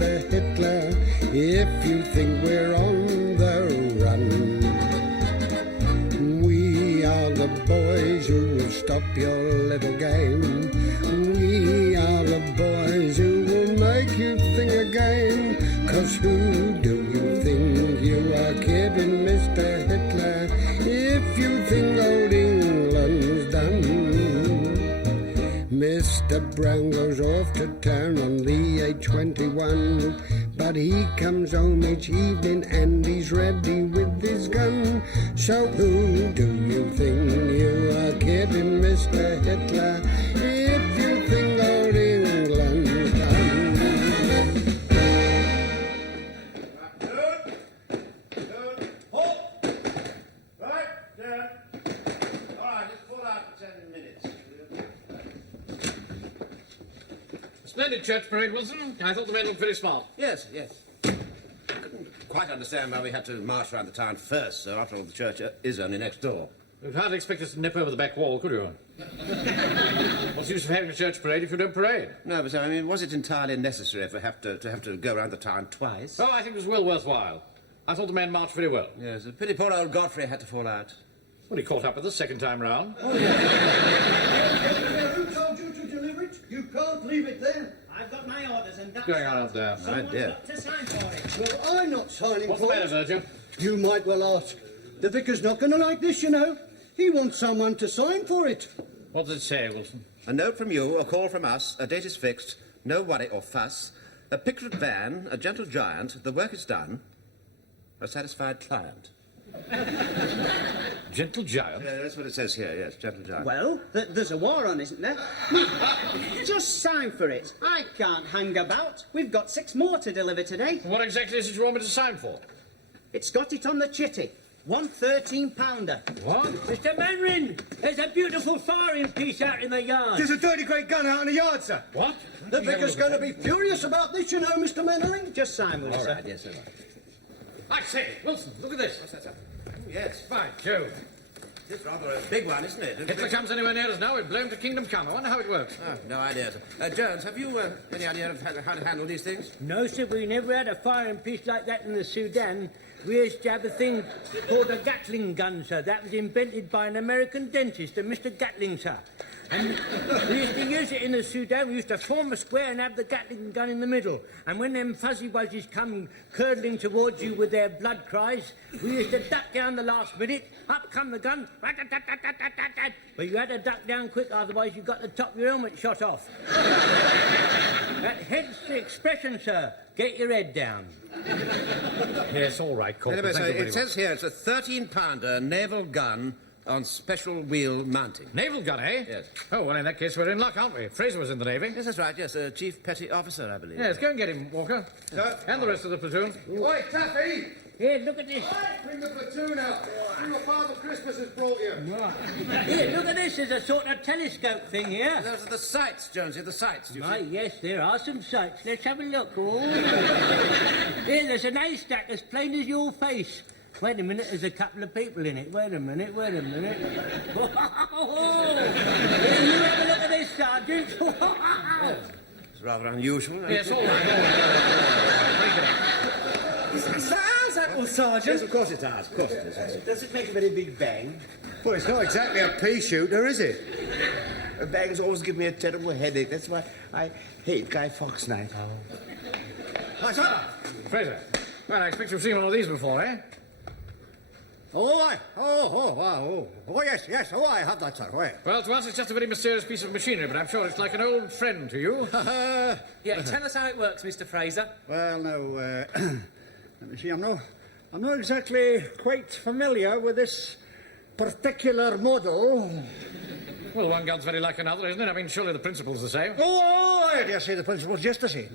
Mr. Hitler, if you think we're on the run. We are the boys who will stop your little game. We are the boys who will make you think again. 'Cause who do you think you are kidding, Mr. Hitler, if you think old England's done? Mr. Brown goes off to town on the A21, but he comes home each evening and he's ready with his gun. So who do you think you are kidding, Mr. Hitler, if you think old England's done? Good. Halt! Right, down. All right, let's pull out for 10 minutes. Splendid church parade, Wilson. I thought the men looked very smart. Yes. I couldn't quite understand why we had to march around the town first, so after all, the church is only next door. You'd hardly expect us to nip over the back wall, could you? What's the use of having a church parade if you don't parade? No, but I mean, was it entirely necessary if we have to go around the town twice? Oh, I think it was well worthwhile. I thought the men marched very well. Yes, a pity poor old Godfrey had to fall out. Well, he caught up with us second time round. Oh, yeah. Who told you to deliver it? You can't leave it there. I've got my orders and that's... What's going on out there? Someone's dear. got to sign for it. Well, I'm not signing What's the for matter, it. Virgil? You might well ask. The vicar's not going to like this, you know. He wants someone to sign for it. What does it say, Wilson? A note from you, a call from us, a date is fixed, no worry or fuss, a pictured van, a gentle giant, the work is done, a satisfied client. Gentle giant? Yeah, that's what it says here, yes, gentle giant. Well, there's a war on, isn't there? Just sign for it. I can't hang about. We've got 6 more to deliver today. What exactly is it you want me to sign for? It's got it on the chitty. 1 13-pounder. What? Mr. Mainwaring, there's a beautiful firing piece out in the yard. There's a dirty great gun out in the yard, sir. What? The vicar's going to be furious about this, you know, Mr. Mainwaring. Just sign, will you, All sir? right, yes, all right. I say, Wilson, look at this. What's that, sir? Yes, By Jove. it's rather a big one, isn't it? Hitler comes anywhere near us now, we'd blow him to kingdom come. I wonder how it works. Oh, no idea, sir. Jones, have you any idea of how to handle these things? No, sir, we never had a firing piece like that in the Sudan. We used to have a thing called a Gatling gun, sir. That was invented by an American dentist, a Mr. Gatling, sir. And we used to use it in the Sudan. We used to form a square and have the Gatling gun in the middle. And when them fuzzy wuzzies come curdling towards you with their blood cries, we used to duck down the last minute. Up come the gun. But you had to duck down quick, otherwise you got the top of your helmet shot off. That hence the expression, sir. Get your head down. Yes, all right, Corporal. Anyway, so Thank you very it says here it's a 13-pounder naval gun on special wheel mounting. Naval gun, eh? Yes. Oh, well, in that case, we're in luck, aren't we? Frazer was in the Navy. Yes, that's right, yes, a chief petty officer, I believe. Yes, go and get him, Walker. Sir? And the rest of the platoon. Oi, Taffy! Here, look at this. Bring the platoon out. Your Father Christmas has brought you. Here, look at this. There's a sort of telescope thing here. Those are the sights, Jonesy, the sights. You Right, see. yes, there are some sights. Let's have a look. Oh. Here, there's an haystack as plain as your face. Wait a minute, there's a couple of people in it. Wait a minute. Here, you have a look at this, Sergeant. It's rather unusual. Yes, all right. Break it up. How's that, well, Sergeant? Yes, of course it does. Of course it is. Does it make a very big bang? Well, it's not exactly a pea shooter, is it? Bangs always give me a terrible headache. That's why I hate Guy Fawkes night. Hi, sir. Frazer. Well, I expect you've seen one of these before, eh? Oh, aye. Oh, yes. Oh, I have that, sir. Wait. Well, to us it's just a very mysterious piece of machinery, but I'm sure it's like an old friend to you. Yeah, tell us how it works, Mr. Frazer. Well, now, let me see. I'm not exactly quite familiar with this particular model. Well, one gun's very like another, isn't it? I mean, surely the principle's the same. Oh, I dare say the principle's just the same.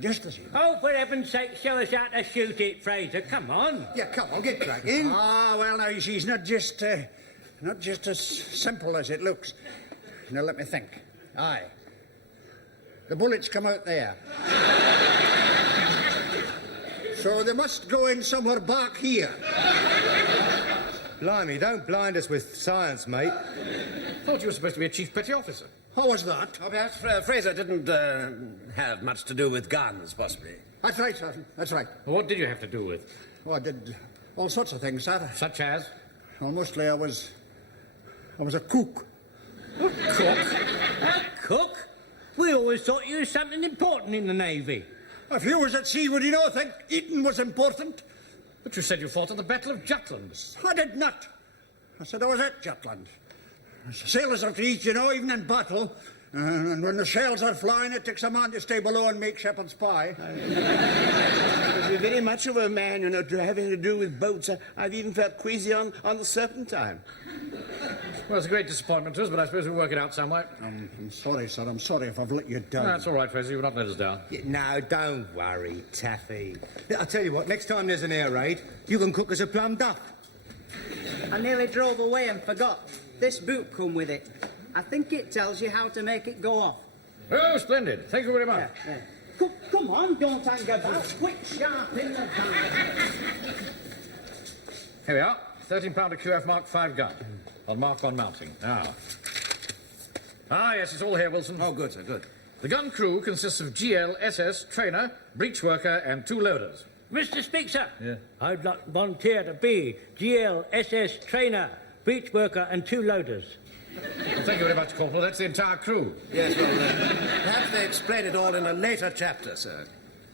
Oh, for heaven's sake, show us how to shoot it, Frazer. Come on. Yeah, come on, get cracking. Well, now, you see, it's not just as simple as it looks. Now, let me think. Aye. The bullets come out there. So they must go in somewhere back here. Blimey, don't blind us with science, mate. Thought you were supposed to be a chief petty officer. How was that? Oh, perhaps Frazer didn't have much to do with guns, possibly. That's right, sir. That's right. What did you have to do with? Oh, I did all sorts of things, sir. Such as? Well, mostly I was a cook. A cook? We always thought you were something important in the Navy. If you was at sea, would you not think eating was important? But you said you fought at the Battle of Jutland. I did not. I said I was at Jutland. Sailors are to eat, you know, even in battle. And when the shells are flying, it takes a man to stay below and make shepherd's pie. You're very much of a man, you know, to having to do with boats. I've even felt queasy on the Serpentine. Well, it's a great disappointment to us, but I suppose we'll work it out some way. I'm sorry, sir. I'm sorry if I've let you down. No, that's all right, Frazer. You've not let us down. No, don't worry, Taffy. I'll tell you what, next time there's an air raid, you can cook us a plum duff. I nearly drove away and forgot. This book come with it. I think it tells you how to make it go off. Oh, splendid. Thank you very much. Yeah. Come on, don't hang about. Quick, sharp in the van. Here we are. 13-pounder QF Mark 5 gun. On Mark 1 mounting. Now. Yes, it's all here, Wilson. Oh, good, sir, good. The gun crew consists of GL, SS, trainer, breech worker, and 2 loaders. Mr. Speaker, Yeah. I'd like to volunteer to be GL, SS, trainer, breech worker, and 2 loaders. Well, thank you very much, Corporal. That's the entire crew. Yes, well, perhaps they explain it all in a later chapter, sir.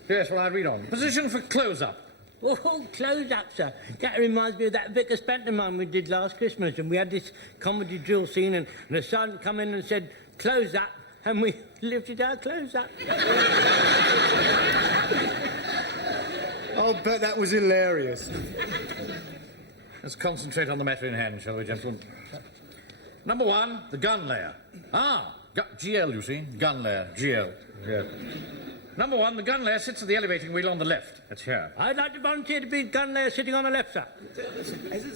Yes, well, I read on. Position for close-up. Oh, close up, sir. That reminds me of that Vickers pantomime we did last Christmas, and we had this comedy drill scene, and the sergeant come in and said, close up, and we lifted our clothes up. I'll bet that was hilarious. Let's concentrate on the matter in hand, shall we, gentlemen? Number 1, the gun layer. GL, you see. Gun layer. GL. Yeah. Number 1, the gun layer sits at the elevating wheel on the left. That's here. I'd like to volunteer to be gun layer sitting on the left, sir.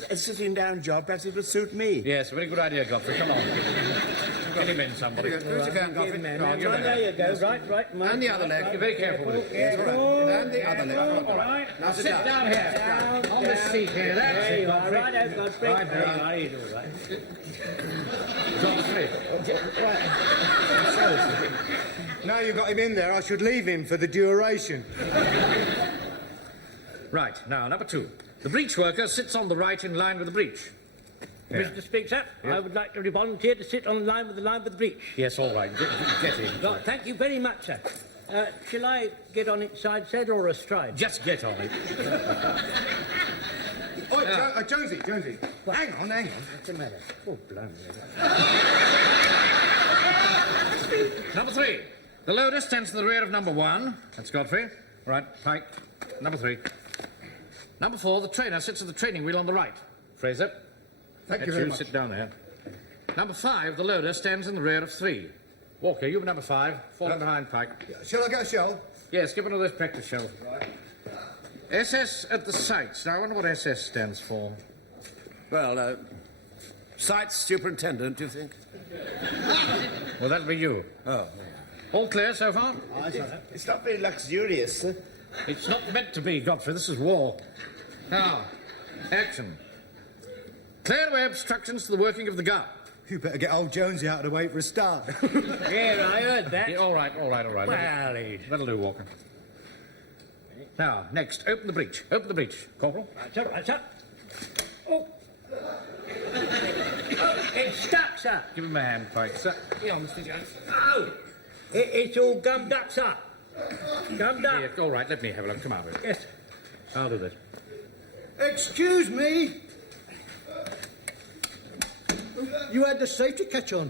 A sitting down job, perhaps it would suit me. Yes, very good idea, Godfrey. Come on. Get him in, somebody. Here you go. Who's the gun, Godfrey? Man, Go on, give him there you go. that. Right. And the other leg. Be very careful with it. Yes, all right. And the other leg. All right. Now Now sit down here. On this seat here. That's There it, you are. Godfrey. Right out, Godfrey. Right There there. you are. He's all right. Godfrey. Now you've got him in there, I should leave him for the duration. Right, now, number 2. The breech worker sits on the right in line with the breech. Here. Mr. Speaker, I would like to volunteer to sit on the line with the breech. Yes, all right. Get in. Right, thank you very much, sir. Shall I get on it side saddle or astride? Just get on it. Oi, Jonesy. Hang on. What's the matter? Oh, blimey. Number 3. The loader stands to the rear of number 1. That's Godfrey. Right, Pike. Number 3. Number 4, the trainer sits at the training wheel on the right. Frazer. Thank you very much. Sit down there. Number 5, the loader stands in the rear of 3. Walker, you be number 5. Falling behind Pike. Shall I get a shell? Yes, give one of those practice shells. SS at the sights. Now, I wonder what SS stands for. Well, Sights Superintendent, do you think? Well, that'll be you. Oh. All clear so far? It's not very luxurious, sir. It's not meant to be, Godfrey. This is war. Now, action. Clear away obstructions to the working of the gun. You better get old Jonesy out of the way for a start. Yeah, I heard that. Yeah, all right. Well, That'll do, Walker. Now, next, open the breech. Corporal. Right, sir. Oh. It's stuck, sir. Give him a hand, Pike. Sir. Here, Mr. Jones. Oh! It's all gummed up, sir. Gummed up. Yeah, all right, let me have a look. Come on with it. Yes. I'll do this. Excuse me. You had the safety catch on.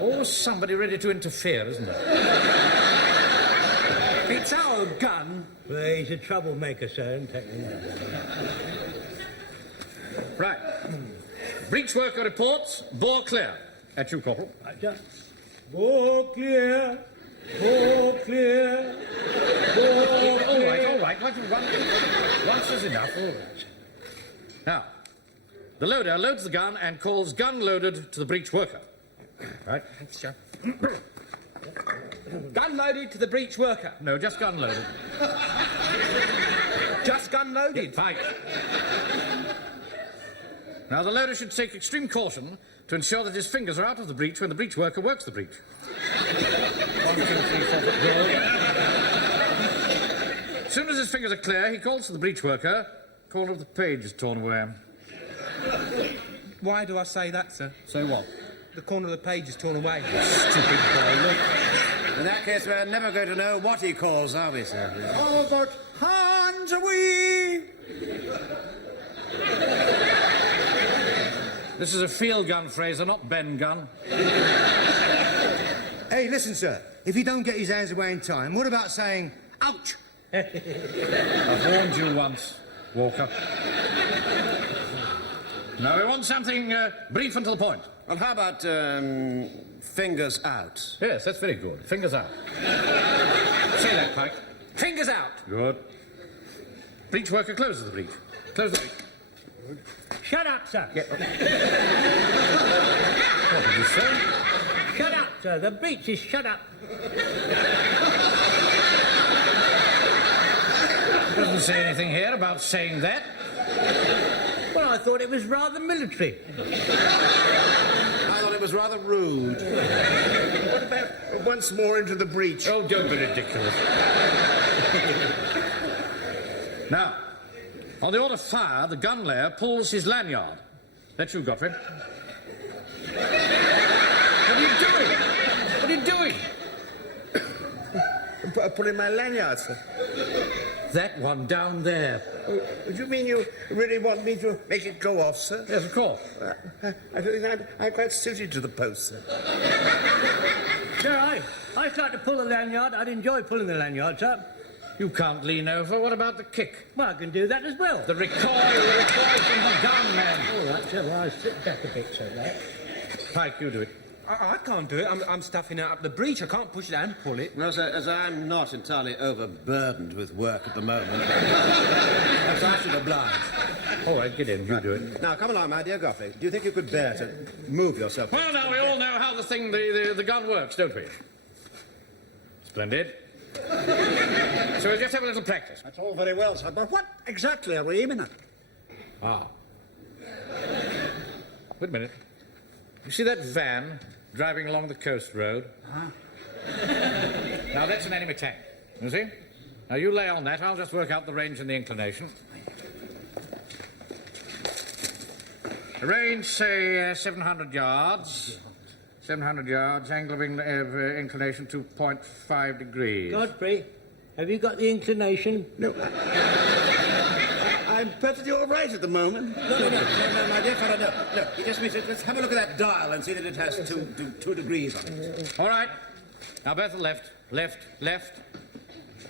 Always somebody ready to interfere, isn't there? It's our gun. Well, he's a troublemaker, sir. Don't take him. Right. Breech worker reports. Bore clear. At you, Corporal. Right, sir. Bore clear. Bore clear. Bore All clear. right. Once is enough. All right. Now, the loader loads the gun and calls gun loaded to the breech worker. Right. Sure. Gun loaded to the breech worker. No, just gun loaded. Just gun loaded. Pike. Now, the loader should take extreme caution to ensure that his fingers are out of the breech when the breech worker works the breech. 1, 2, 3, 4 foot goal. As soon as his fingers are clear, he calls to the breech worker. Corner of the page is torn away. Why do I say that, sir? Say what? The corner of the page is torn away. Stupid boy, look. In that case, we're never going to know what he calls, are we, sir? Oh, but hands away! This is a field gun, Frazer, not Ben gun. Hey, listen, sir. If he don't get his hands away in time, what about saying, ouch? I've warned you once, Walker. Now, we want something brief and to the point. Well, how about, fingers out? Yes, that's very good. Fingers out. Say that, Pike. Fingers out. Good. Breech worker closes the breech. Close the breech. Shut up, sir. What did you say? Shut up, sir. The breech is shut up. Doesn't say anything here about saying that. Well, I thought it was rather military. I thought it was rather rude. What about once more into the breach? Oh, don't be ridiculous. Now, on the order of fire, the gun layer pulls his lanyard. That's you, Godfrey. What are you doing? What are you doing? Pulling my lanyard, sir. That one down there. Do you mean you really want me to make it go off, sir? Yes, of course. I think I'm quite suited to the post, sir. Sir, I start to pull the lanyard. I'd enjoy pulling the lanyard, sir. You can't lean over. What about the kick? Well, I can do that as well. The recoil from the gun, man. All right, sir. Well, I'll sit back a bit, sir. Right? Pike, you do it. I can't do it. I'm stuffing it up the breech. I can't push it and pull it. No, sir, as I'm not entirely overburdened with work at the moment, perhaps I should oblige. All right, get in. You do it. Now, come along, my dear Godfrey. Do you think you could bear to move yourself? Well, now, we all know how the gun works, don't we? Splendid. So we'll just have a little practice. That's all very well, sir, but what exactly are we aiming at? Ah. Wait a minute. You see that van driving along the coast road? Uh-huh. Now, that's an enemy tank, you see? Now, you lay on that. I'll just work out the range and the inclination. The range, say, 700 yards. 700 yards, angle of inclination 2.5 degrees. Godfrey, have you got the inclination? No, I'm perfectly all right at the moment. No, my dear fellow, no. You just mean let's have a look at that dial and see that it has 2 degrees on it. All right. Now, both to the left. Left.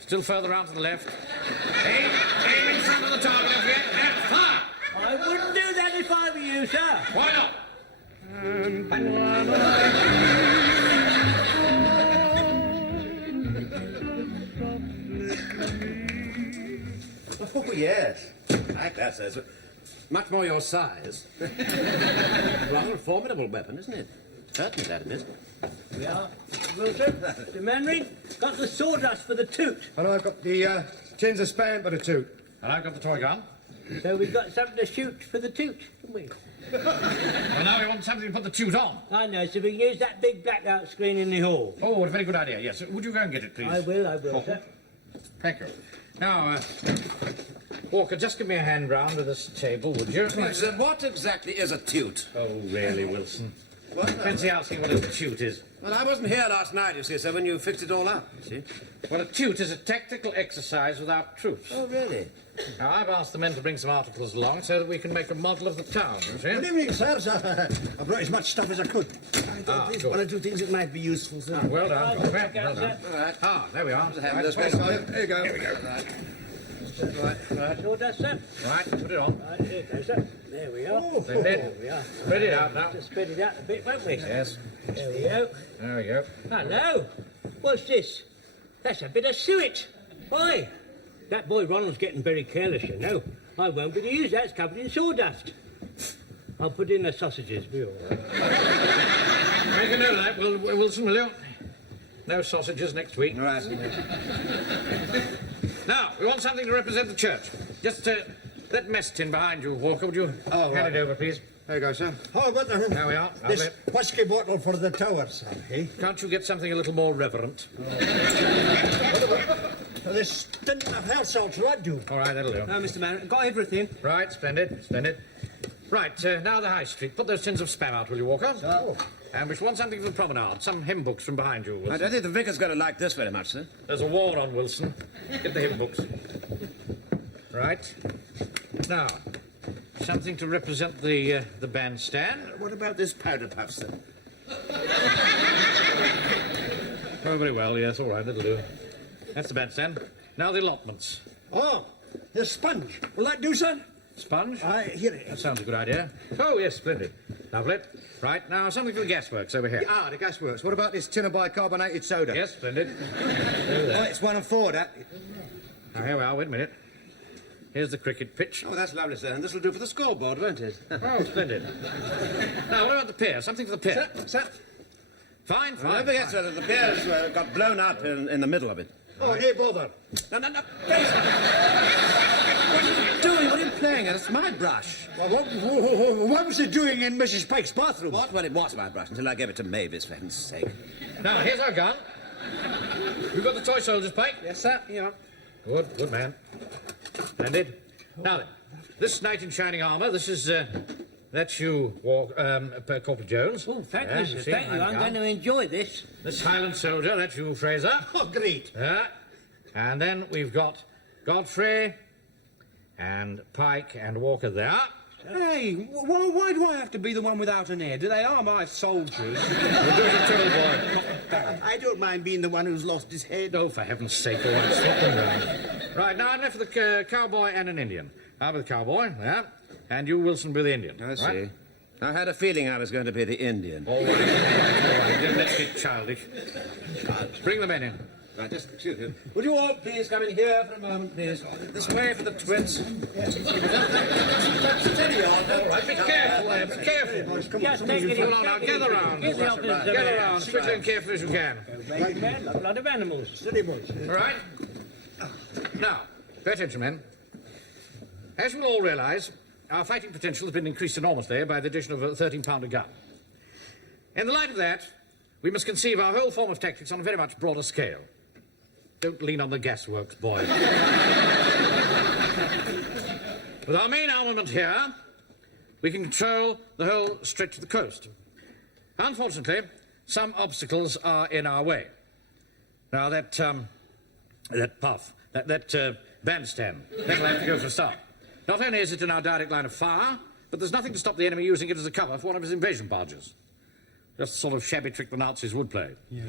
Still further round to the left. Aim in front of the target, don't forget. And fire! I wouldn't do that if I were you, sir. Why not? Oh, yes. Like that, sir. Much more your size. Rather a formidable weapon, isn't it? Certainly that it is. Yeah. Wilson, the Mainwaring, got the sawdust for the toot. And I've got the tins of spam for the toot. And I've got the toy gun. So we've got something to shoot for the toot, haven't we? Well, now we want something to put the tute on. I know, so we can use that big blackout screen in the hall. Oh, what a very good idea, yes. Would you go and get it, please? I will, sir. Thank you. Now, Walker, just give me a hand round with this table, would you? Sir, what exactly is a toot? Oh, really, Wilson? What? Fancy asking what a toot is. Well, I wasn't here last night, you see, sir, when you fixed it all up, you see. Well, a toot is a tactical exercise without troops. Oh, really? Now, I've asked the men to bring some articles along so that we can make a model of the town, you see? Good evening, sir. I brought as much stuff as I could. I thought there's one or two things that might be useful, sir. Well done, Godfrey. Check out, Well done. sir. All right. Ah, there we are. Have this Right, There you go. Here we go. right. Sawdust, sir. Right, put it on. Right, here it goes, sir. There we are. Splendid. There we are. Spread it out now. Just spread it out a bit, won't we? Yes. There we go. There we go. Hello. What's this? That's a bit of suet. Why? That boy Ronald's getting very careless, you know. I won't be to use that. It's covered in sawdust. I'll put in the sausages. Be all right. Make a note of that, Wilson, will you? No sausages next week. Right. Now, we want something to represent the church. Just That mess tin behind you, Walker, would you hand it over, please? There you go, sir. How about There we are. this Lovely. whisky bottle for the tower, sir, eh? Can't you get something a little more reverent? This stint of health salts, will that do? All right, that'll do. No, Mr. Mainwaring, got everything. Right, splendid, splendid. Right, now the High Street. Put those tins of spam out, will you, Walker? Oh. And we shall want something for the promenade. Some hymn books from behind you, I Wilson. don't think the vicar's going to like this very much, sir. There's a war on, Wilson. Get the hymn books. Right. Now, something to represent the bandstand. What about this powder puff, sir? Oh, very well, yes, all right, that'll do. That's the bandstand. Now the allotments. Oh, the sponge. Will that do, sir? Sponge? Here it That is. sounds a good idea. Oh, yes, splendid. Lovely. Right, now something for the gasworks over here. Ah, the gasworks. What about this tin of bicarbonated soda? Yes, splendid. Oh, it's 1 and 4, that. Now, here we are, wait a minute. Here's the cricket pitch. Oh, that's lovely, sir. And this will do for the scoreboard, won't it? Oh, splendid. Now, what about the pier? Something for the pier. Sir? Fine, fine. Don't forget, sir, that the pier's got blown up in the middle of it. Oh, hey, bother. No. Frazer! What are you doing? What are you playing at? It's my brush. Well, what was it doing in Mrs. Pike's bathroom? What? Well, it was my brush until I gave it to Mavis, for heaven's sake. Now, here's our gun. You've got the toy soldier's pike? Yes, sir. Here. Good man. Splendid. Now then, this knight in shining armour, this is, that's you, Corporal Jones. Oh, thank Yeah, you, sir. see, Thank you. I'm gun. going to enjoy this. This Highland soldier, that's you, Frazer. Oh, great. And then we've got Godfrey and Pike and Walker there. Hey, why do I have to be the one without an ear? They are my soldiers. We'll do as you're told, boy. I don't mind being the one who's lost his head. Oh, for heaven's sake, all right, swap them round. Right, now I'm left for the cowboy and an Indian. I'll be the cowboy, yeah, and you, Wilson, be the Indian. I see. Right? I had a feeling I was going to be the Indian. All right, all right. Let's get childish. Bring the men in. Right, just excuse me. Would you all please come in here for a moment, please? This way for the twins. Steady on. All right, be careful there, be careful. Just take it Hold on now, gather round. Get the officers Gather round, quickly and carefully as you can. Right, man, a lot of animals. Steady, boys. All right? Now, pay attention, men. As you will all realise, our fighting potential has been increased enormously by the addition of a 13-pounder gun. In the light of that, we must conceive our whole form of tactics on a very much broader scale. Don't lean on the gasworks, boys. With our main armament here, we can control the whole stretch of the coast. Unfortunately, some obstacles are in our way. Now, that bandstand, that'll have to go for a start. Not only is it in our direct line of fire, but there's nothing to stop the enemy using it as a cover for one of his invasion barges. Just the sort of shabby trick the Nazis would play. Yeah.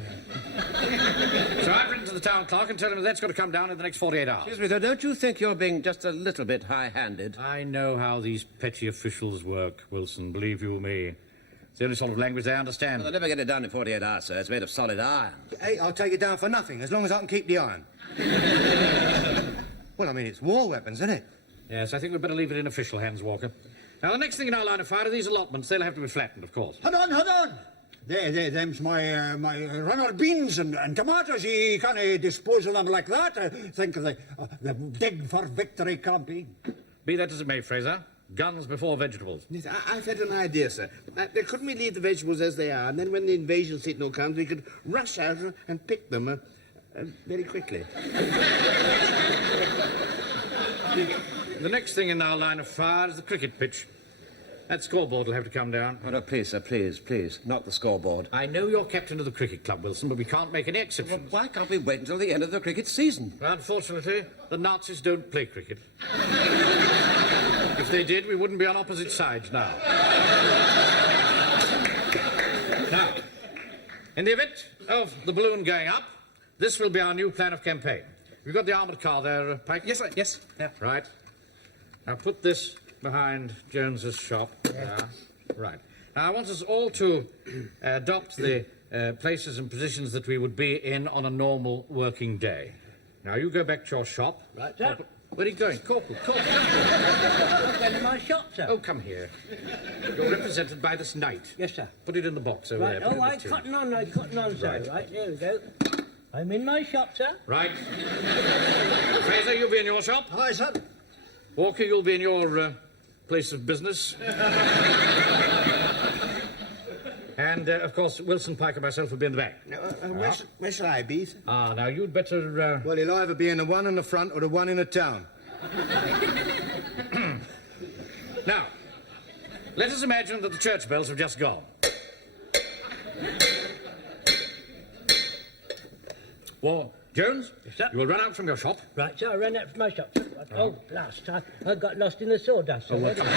So I've written to the town clerk and told him that's got to come down in the next 48 hours. Excuse me, though, don't you think you're being just a little bit high-handed? I know how these petty officials work, Wilson, believe you me. It's the only sort of language they understand. Well, they'll never get it done in 48 hours, sir. It's made of solid iron. Hey, I'll take it down for nothing, as long as I can keep the iron. Well, I mean, it's war weapons, isn't it? Yes, I think we'd better leave it in official hands, Walker. Now, the next thing in our line of fire are these allotments. They'll have to be flattened, of course. Hold on. Them's my runner beans and tomatoes. You can't dispose of them like that. Think of the dig for victory campaign. Be that as it may, Frazer, guns before vegetables. Yes, I've had an idea, sir. Couldn't we leave the vegetables as they are, and then when the invasion signal comes, we could rush out and pick them very quickly? The next thing in our line of fire is the cricket pitch. That scoreboard will have to come down. Oh, no, please, sir, please. Knock the scoreboard. I know you're captain of the cricket club, Wilson, but we can't make any exceptions. Well, why can't we wait until the end of the cricket season? Unfortunately, the Nazis don't play cricket. If they did, we wouldn't be on opposite sides now. Now, in the event of the balloon going up, this will be our new plan of campaign. You've got the armoured car there, Pike? Yes, sir, yes. Yeah. Right. Now put this behind Jones's shop. Yeah. Right. Now I want us all to adopt the places and positions that we would be in on a normal working day. Now you go back to your shop. Right, sir. Where are you going? Corporal. I'm going to my shop, sir. Oh, come here. You're represented by this knight. Yes, sir. Put it in the box over Right, there. Put it oh, in the right, tin. cotton on, sir. Right, there we go. I'm in my shop, sir. Right. Frazer, you be in your shop. Aye, sir. Walker, you'll be in your place of business. And, of course, Wilson, Pike and myself will be in the back. Where shall I be, sir? Now, you'd better... Well, he'll either be in the one in the front or the one in the town. Now, let us imagine that the church bells have just gone. Well, Jones, you will run out from your shop. Right, sir, I ran out from my shop. Oh, blast, I got lost in the sawdust. Oh, well, come on.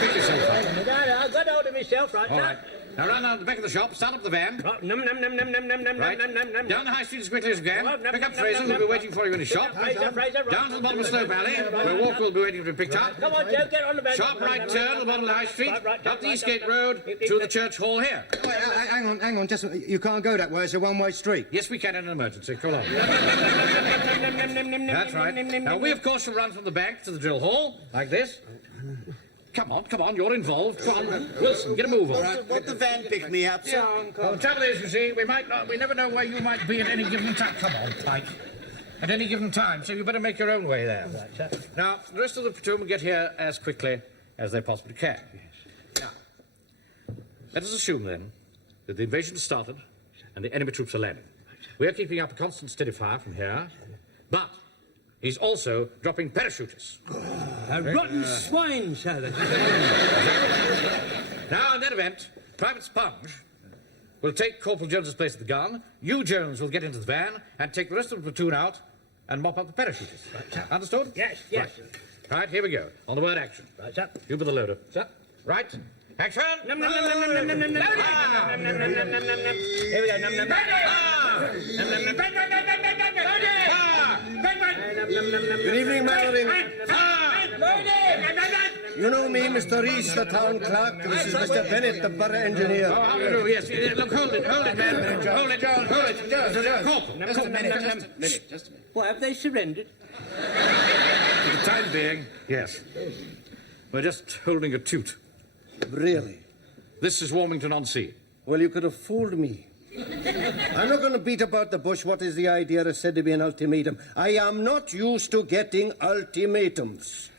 Pick yourself up. I got hold of myself, right, All sir. right. Now run out the back of the shop, start up the van. Right. Down the high street as quickly as you can. Pick up Frazer, who'll be waiting for you in his shop. Frazer, Down to the bottom of the slope alley, where Walker will be waiting to be picked up. Come on, Joe, get on the van. Sharp right turn at the bottom of the high street, up the Eastgate Road, to the church hall here. Hang on, just... You can't go that way, it's a one-way street. Yes, we can in an emergency. Come on. That's right. Now, we, of course, shall run from the bank to the drill hall, like this. Come on, you're involved. Come on, Wilson, get a move on. Won't the van pick me up, sir? Well, the trouble is, you see, we never know where you might be at any given time. Come on, Pike. At any given time, so you better make your own way there. Right, sir. Now, the rest of the platoon will get here as quickly as they possibly can. Now, let us assume, then, that the invasion has started and the enemy troops are landing. We are keeping up a constant steady fire from here, but he's also dropping parachutists. Rotten swine, sir. Now, in that event, Private Sponge will take Corporal Jones's place at the gun. You, Jones, will get into the van and take the rest of the platoon out and mop up the parachutists. Right, understood? Yes. Right, here we go. On the word action. Right, sir. You be the loader. Sir. Right. Action! Here we go. Good evening, Mainwaring. You know me, Mr. Reese, the town clerk. This is Mr. Bennett, the borough engineer. Oh, how do you do? Yes. Look, hold it, man. Hold it. Corporal. Just a minute. What, have they surrendered? For the time being, yes. We're just holding a toot. Really? This is Warmington-on-Sea. Well, you could have fooled me. I'm not going to beat about the bush. What is the idea of said to be an ultimatum? I am not used to getting ultimatums.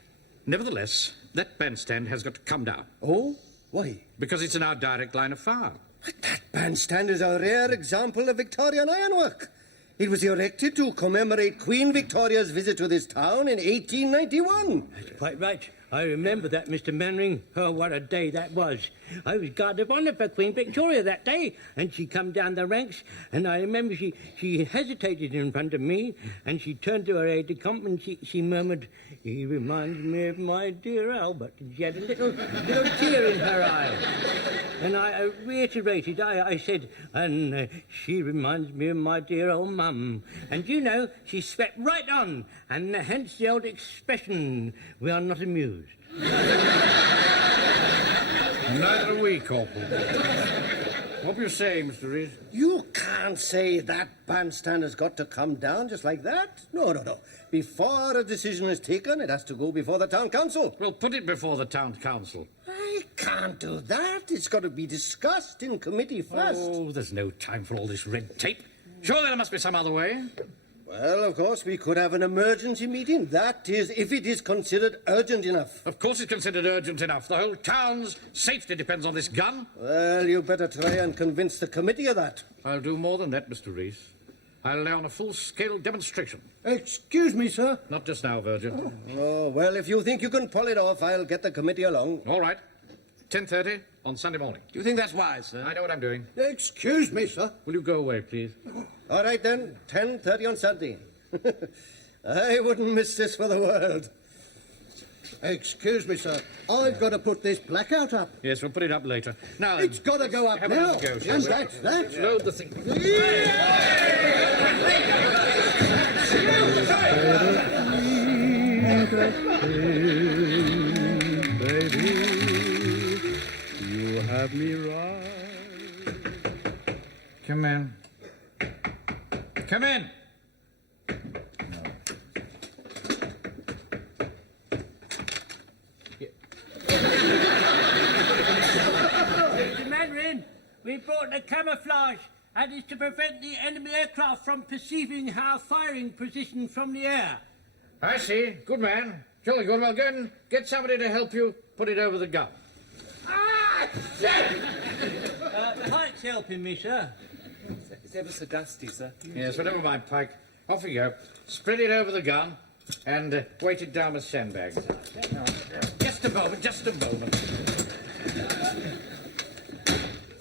Nevertheless, that bandstand has got to come down. Oh? Why? Because it's in our direct line of fire. But that bandstand is a rare example of Victorian ironwork. It was erected to commemorate Queen Victoria's visit to this town in 1891. That's quite right. I remember that, Mr. Mainwaring. Oh, what a day that was. I was guard of honour for Queen Victoria that day, and she come down the ranks, and I remember she hesitated in front of me, and she turned to her aide-de-camp, and she murmured, "He reminds me of my dear Albert." And she had a little tear in her eye. And I reiterated, I said, "And she reminds me of my dear old mum." And, you know, she swept right on, and hence the old expression, "We are not amused." Neither are we, Corporal. What were you saying, Mr. Reese? You can't say that bandstand has got to come down just like that. No. Before a decision is taken, it has to go before the town council. Well, put it before the town council. I can't do that. It's got to be discussed in committee first. Oh, there's no time for all this red tape. Surely there must be some other way. Well, of course, we could have an emergency meeting. That is, if it is considered urgent enough. Of course it's considered urgent enough. The whole town's safety depends on this gun. Well, you better try and convince the committee of that. I'll do more than that, Mr. Reese. I'll lay on a full-scale demonstration. Excuse me, sir. Not just now, Virgil. Oh, well, if you think you can pull it off, I'll get the committee along. All right. 10:30 on Sunday morning. Do you think that's wise, sir? I know what I'm doing. Excuse me, sir. Will you go away, please? All right, then. 10:30 on Sunday. I wouldn't miss this for the world. Excuse me, sir. I've got to put this blackout up. Yes, we'll put it up later. Now, It's got to go up have now. another go, shall And we? that's that. Load the thing. Baby, you have me right. Come in. Come in. Mr. Mainwaring, we brought the camouflage, and it's to prevent the enemy aircraft from perceiving our firing position from the air. I see. Good man. Jolly good. Well, go and get somebody to help you put it over the gun. Pike's helping me, sir. It's ever so dusty, sir. Yes, well, never mind, Pike. Off you go. Spread it over the gun and weight it down with sandbags. Just a moment.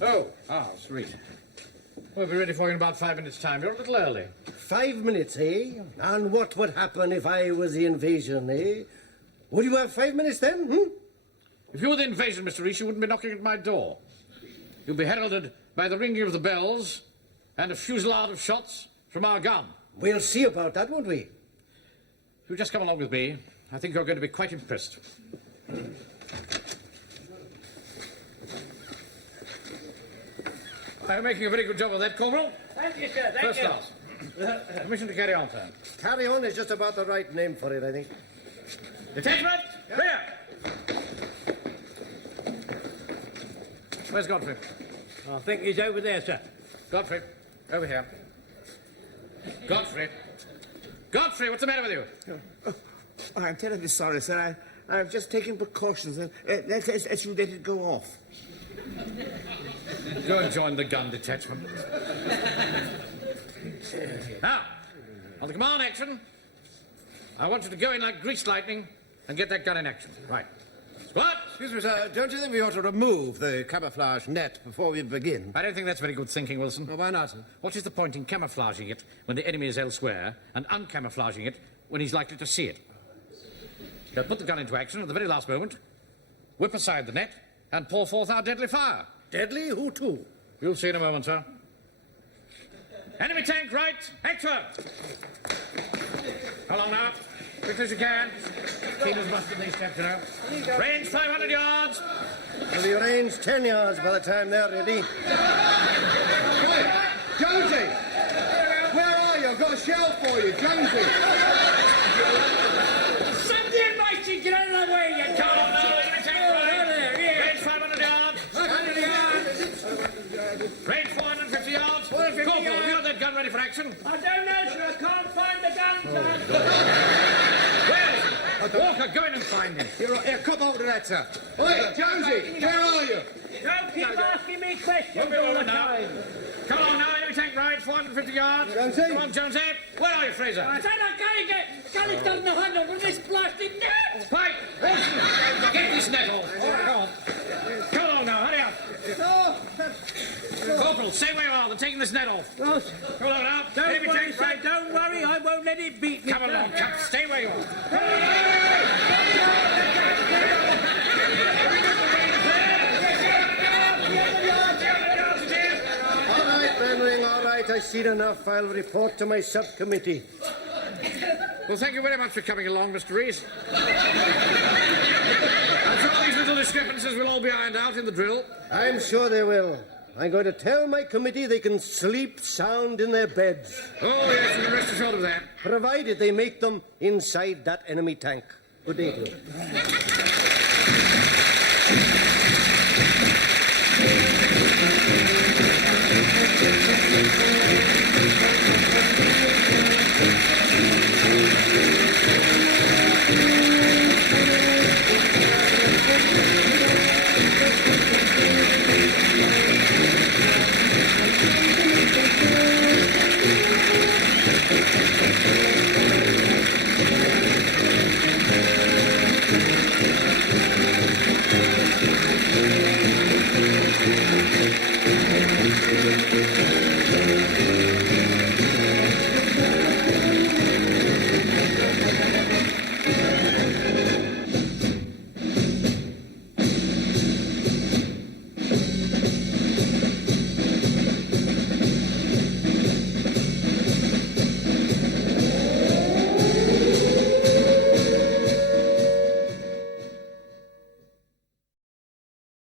Oh, sweet. We'll be ready for you in about 5 minutes' time. You're a little early. 5 minutes, eh? And what would happen if I was the invasion, eh? Would you have 5 minutes then, If you were the invasion, Mr. Reese, you wouldn't be knocking at my door. You'll be heralded by the ringing of the bells and a fusillade of shots from our gun. We'll see about that, won't we? If you just come along with me, I think you're going to be quite impressed. You're making a very good job of that, Corporal. Thank you, sir. First class. Permission to carry on, sir. Carry on is just about the right name for it, I think. Detachment, clear! Where's Godfrey? I think he's over there, sir. Godfrey, over here. Godfrey, what's the matter with you? I'm terribly sorry, sir. I've just taken precautions. Let's let it go off. Go and join the gun detachment. Now, on the command action, I want you to go in like greased lightning and get that gun in action. Right. Squad! Excuse me, sir. Don't you think we ought to remove the camouflage net before we begin? I don't think that's very good thinking, Wilson. Well, why not, sir? What is the point in camouflaging it when the enemy is elsewhere and uncamouflaging it when he's likely to see it? They'll put the gun into action at the very last moment, whip aside the net, and pour forth our deadly fire. Deadly? Who to? You'll see in a moment, sir. Enemy tank right, Athur! Hold on now. Quickly as you can. Keen as mustard these steps, you know. Range 500 yards. We'll be range 10 yards by the time they're ready. Hey, Jonesy! Where are you? I've got a shell for you, Jonesy! Sunday and mighty, get out of the way, you Come on now, enemy tank right. Range 500 yards. 500 yards. Range 450 yards. Corporal, have you got that gun ready for action? I don't know, sir. I can't find the gun, sir. Where is he? Walker, go in and find him. Here, come over to that, sir. Hey, Jonesy, where are you? Don't keep asking me questions all the time. Come on now, enemy tank right, 450 yards. Jonesy? Come on, Jonesy. Where are you, Frazer? I said I can't get... Gully doesn't know how to run this blasted net. Pike, Wilson, get this net off. All right, go on. Come along now, hurry up. Corporal, stay where you are. They're taking this net off. Oh, Come along now. don't Enemy worry, tank sir. right. Don't worry. I won't let it beat me. Come along, Capt. Stay where you are. All right, Mainwaring, all right. I've seen enough. I'll report to my subcommittee. Well, thank you very much for coming along, Mr. Reese. I'm sure these little discrepancies will all be ironed out in the drill. I'm sure they will. I'm going to tell my committee they can sleep sound in their beds, Oh, yes, you can rest assured of that. provided they make them inside that enemy tank. Good day to you.